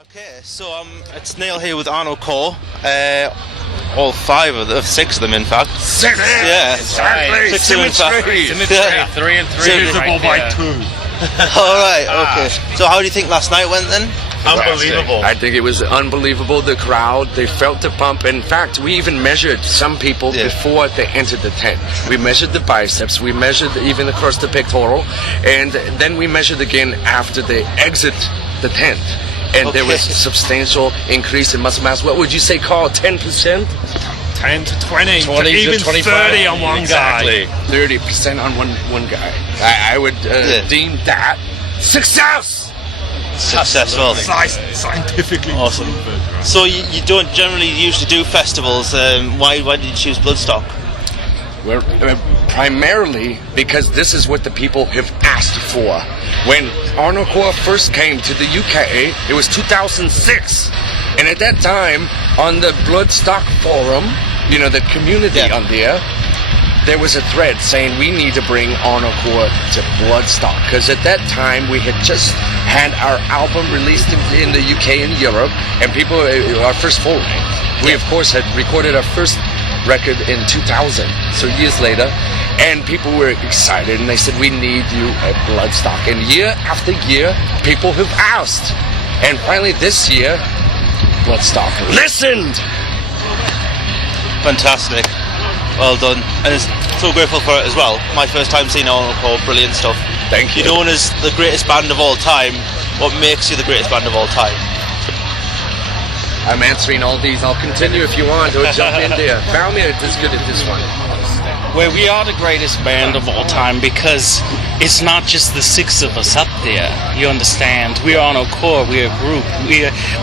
Okay, so it's Neil here with Arnocorps. All six of them, in fact. Six? Yeah, exactly. Six of them, in fact. Symmetry. Yeah. 3 and 3. Divisible by 2. Alright, okay. So how do you think last night went then? Unbelievable. I think it was unbelievable. The crowd, they felt the pump. In fact, we even measured some people before they entered the tent. We measured the biceps, we measured even across the pectoral, and then we measured again after they exit the tent. And there was a substantial increase in muscle mass. What would you say, Carl? 10%? 10 to 20, 20 even to 25. 30 on one Exactly. guy. 30% on one guy. I would deem that success! Successful. Scientifically Awesome. proven. So you don't generally usually do festivals. Why did you choose Bloodstock? Well, primarily because this is what the people have asked for. When Arnocorps first came to the UK, it was 2006. And at that time, on the Bloodstock forum, you know, the community on there was a thread saying we need to bring Arnocorps to Bloodstock. Because at that time, we had just had our album released in the UK and Europe, and people, our first full length. We, of course, had recorded our first record in 2000, so years later, and people were excited, and they said, we need you at Bloodstock. And year after year, people have asked. And finally this year, Bloodstock listened! Fantastic. Well done. And it's so grateful for it as well. My first time seeing Arnocorps, brilliant stuff. Thank you. You're known as the greatest band of all time. What makes you the greatest band of all time? I'm answering all these. I'll continue if you want, or jump in there. Found me as good at this one. Well, we are the greatest band of all time because it's not just the six of us up there. You understand? We are Arnocorps. We're a group.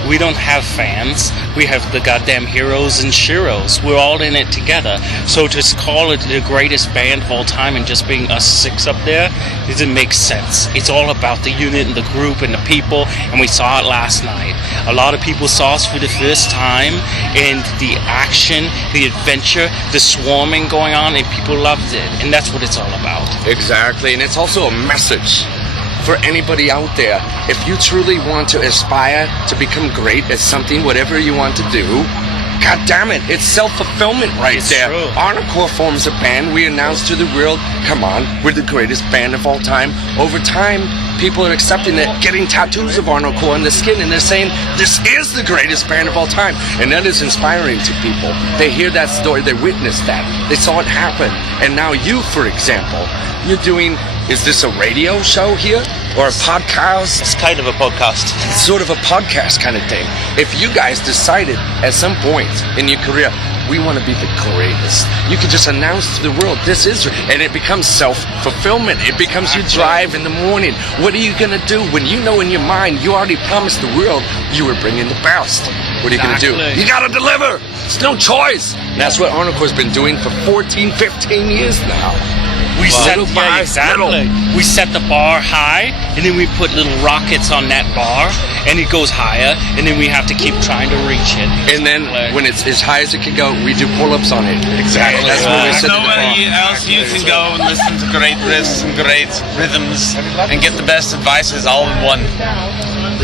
We don't have fans. We have the goddamn heroes and sheroes. We're all in it together. So to call it the greatest band of all time and just being us six up there doesn't make sense. It's all about the unit and the group and the people, and we saw it last night. A lot of people saw us for the first time, and the action, the adventure, the swarming going on, and people loved it. And that's what it's all about. Exactly, and it's also a message for anybody out there. If you truly want to aspire to become great at something, whatever you want to do, god damn it, it's self-fulfillment right there. True. Arnocorps forms a band. We announced to the world, come on, we're the greatest band of all time. Over time, people are accepting it, getting tattoos of Arnocorps on the skin, and they're saying, this is the greatest band of all time. And that is inspiring to people. They hear that story, they witness that, they saw it happen. And now you, for example, you're doing, is this a radio show here? Or a podcast? It's kind of a podcast. It's sort of a podcast kind of thing. If you guys decided at some point in your career, we want to be the greatest, you could just announce to the world, this is, and it becomes self-fulfillment. It becomes your drive in the morning. What are you going to do when you know in your mind you already promised the world you were bringing the best? What are you going to do? You got to deliver. It's no choice. And that's what Arnocorps has been doing for 14, 15 years now. We set Little by exactly. little. We set the bar high, and then we put little rockets on that bar, and it goes higher, and then we have to keep trying to reach it. And then when it's as high as it can go, we do pull-ups on it. Exactly. That's where we set the bar. Else you can go and listen to great riffs and great rhythms and get the best advices all in one.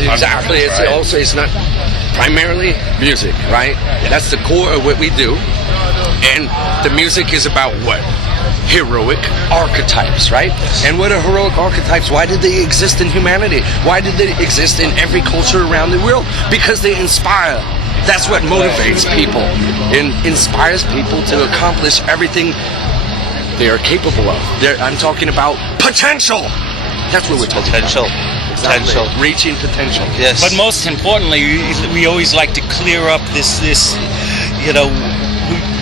Exactly. It's also, it's not primarily music, right? That's the core of what we do. And the music is about what? Heroic archetypes, right? And what are heroic archetypes? Why did they exist in humanity? Why did they exist in every culture around the world? Because they inspire. That's what motivates people and inspires people to accomplish everything they are capable of. I'm talking about potential. That's what we're talking Potential. about. Potential. Reaching potential. Yes. But most importantly, we always like to clear up this you know,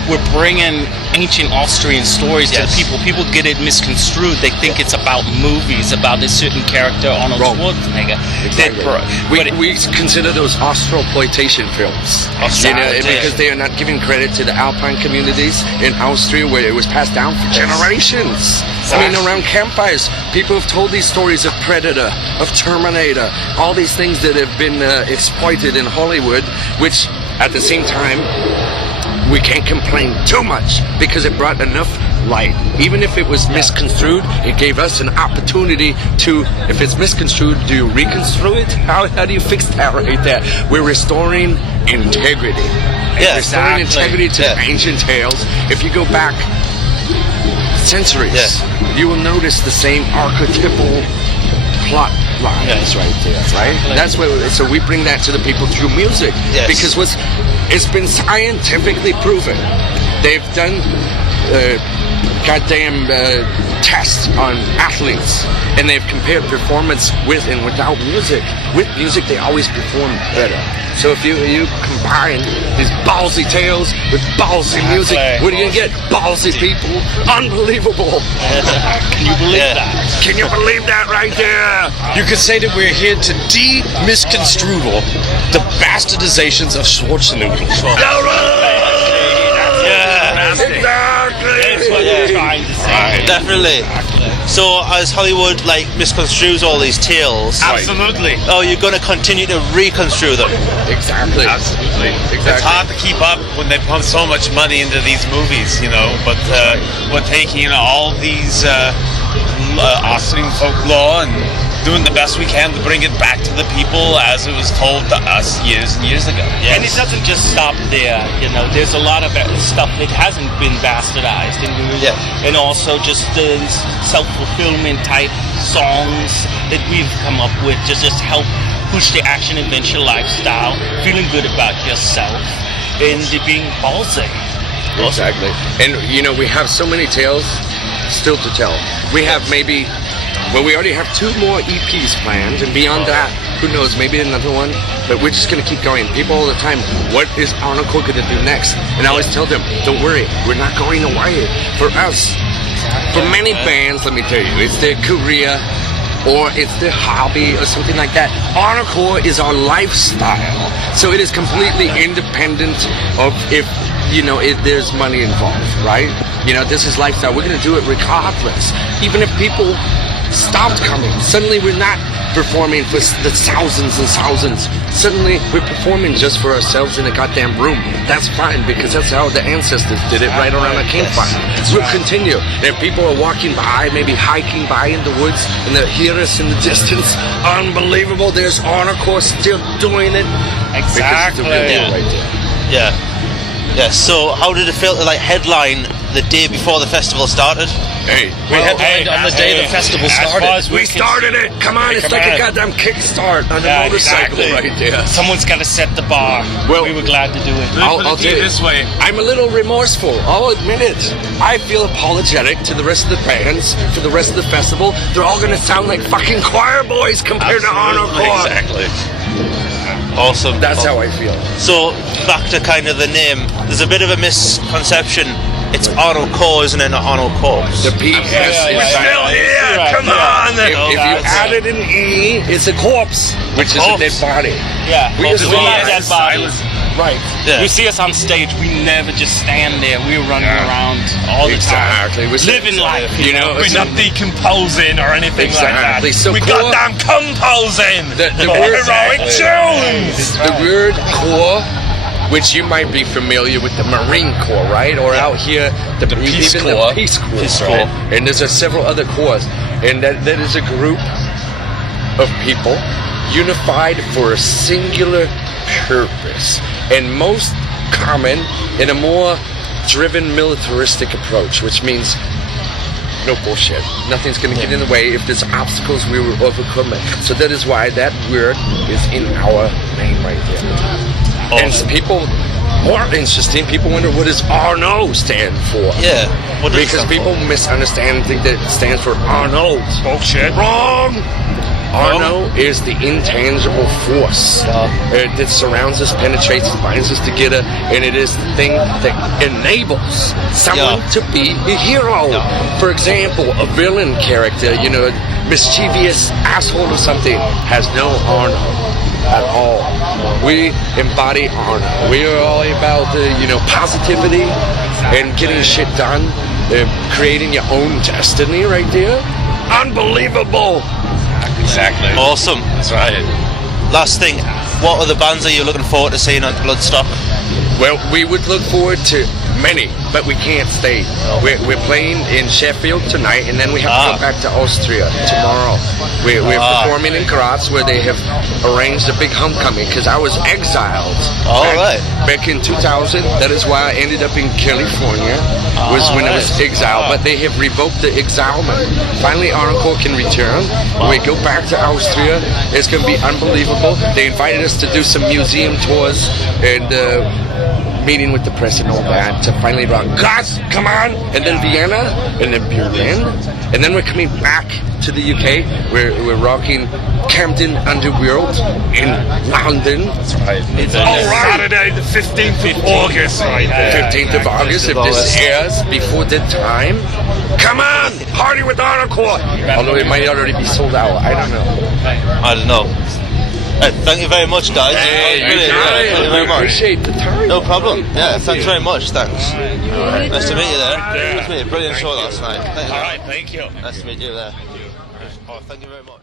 we're bringing ancient Austrian stories to the people. People get it misconstrued. They think it's about movies, about this certain character, Arnold Schwarzenegger. Exactly. We consider those Austroploitation films. You know, because they are not giving credit to the Alpine communities in Austria where it was passed down for generations. I mean, around campfires, people have told these stories of Predator, of Terminator, all these things that have been exploited in Hollywood, which at the same time, we can't complain too much because it brought enough light. Even if it was misconstrued, it gave us an opportunity to, if it's misconstrued, do you reconstrue it? How do you fix that right there? We're restoring integrity. Yeah, restoring integrity to the ancient tales. If you go back centuries, you will notice the same archetypal plot lines right there, right? That's what. So we bring that to the people through music, because it's been scientifically proven. They've done goddamn tests on athletes, and they've compared performance with and without music. With music, they always perform better. So if you combine these ballsy tales with ballsy music, what are you gonna get? Ballsy people, unbelievable. Can you believe that? Can you believe that right there? You could say that we're here to de-misconstrue the bastardizations of Schwarzenegger. Exactly. That's what you're trying to say. Definitely. So as Hollywood like misconstrues all these tales, Absolutely. oh, you're going to continue to reconstrue them. Exactly. Absolutely. It's hard to keep up when they pump so much money into these movies, you know. But we're taking all these Austrian folklore and doing the best we can to bring it back to the people as it was told to us years and years ago. And it doesn't just stop there, you know. There's a lot of stuff that hasn't been bastardized in the movie. And also just the self-fulfillment type songs that we've come up with to just help push the action-adventure lifestyle, feeling good about yourself, and being ballsy. Exactly. And, you know, we have so many tales still to tell. We have maybe... Well, we already have 2 more EPs planned, and beyond that, who knows, maybe another one. But we're just going to keep going. People all the time, what is Arnocorps going to do next? And I always tell them, don't worry, we're not going away. For us, for many bands, let me tell you, it's their career, or it's their hobby, or something like that. Arnocorps is our lifestyle. So it is completely independent of if, you know, if there's money involved, right? You know, this is lifestyle. We're going to do it regardless. Even if people stopped coming. Suddenly we're not performing for the thousands and thousands. Suddenly we're performing just for ourselves in a goddamn room. That's fine, because that's how the ancestors did it, right around a campfire. We'll continue. If people are walking by, maybe hiking by in the woods, and they hear us in the distance, unbelievable, there's Arnocorps still doing it. Exactly. Yeah. So how did it feel to like headline the day before the festival started? Hey, we headlined on the day the festival started. We started it. Come on, it's like a goddamn kickstart on the motorcycle right there. Someone's got to set the bar. Well, we were glad to do it. I'll tell you this way. I'm a little remorseful. I'll admit it. I feel apologetic to the rest of the bands, to the rest of the festival. They're all going to sound like fucking choir boys compared to Arnocorps. Exactly. Awesome. That's how I feel. So back to kind of the name. There's a bit of a misconception. It's Arnocorps, isn't it? Not Arnocorps. The P. We're still here. Come on. If you added an E, it's a corpse, which is a dead body. Yeah. We just are dead bodies. Right. Yeah. You see us on stage, we never just stand there. We're running around all the time. Exactly. Living life. You know, We're not decomposing or anything like that. So we core- goddamn composing. The word Heroic tunes. The word corps, which you might be familiar with the Marine Corps, right? Or out here, the Peace even Corps. the Peace Corps. Peace right? Corps. And there's several other corps. And that is a group of people unified for a singular purpose. And most common in a more driven militaristic approach, which means no bullshit. Nothing's going to get in the way. If there's obstacles, we will overcome it. So that is why that word is in our name right there. And people, more interesting, people wonder what does Arno stand for? Yeah. What does it Because stand people misunderstand and think that it stands for Arnold. Bullshit. Wrong! Arno is the intangible force that surrounds us, penetrates us, binds us together, and it is the thing that enables someone to be a hero. For example, a villain character, you know, mischievous asshole or something, has no Arno at all. We embody Arno. We are all about, positivity and getting shit done, creating your own destiny right there. Unbelievable! Exactly. Awesome. That's right. Last thing, what other bands are you looking forward to seeing on Bloodstock? Well, we would look forward to many, but we can't stay. We're playing in Sheffield tonight, and then we have to go back to Austria tomorrow. We're performing in Graz, where they have arranged a big homecoming, because I was exiled back in 2000. That is why I ended up in California, was when I was exiled, but they have revoked the exilement. Finally, Arnocorps can return. We go back to Austria. It's going to be unbelievable. They invited us to do some museum tours and meeting with the press and all that to finally rock Graz, come on, and then Vienna, and then Berlin, and then we're coming back to the UK. We're rocking Camden Underworld in London. That's right. It's Saturday, the 15th of August. 15th of August, if this airs before the time. Come on, party with Arnocorps. Although it might already be sold out. I don't know. I don't know. Thank you very much, guys. Hey, Thank you very much. Appreciate the time. No problem. Yeah, thanks very much. Thanks. Nice to meet you there. Nice to meet you. Brilliant show last night. All right, thank you. Nice to meet you there. Oh, thank you very much.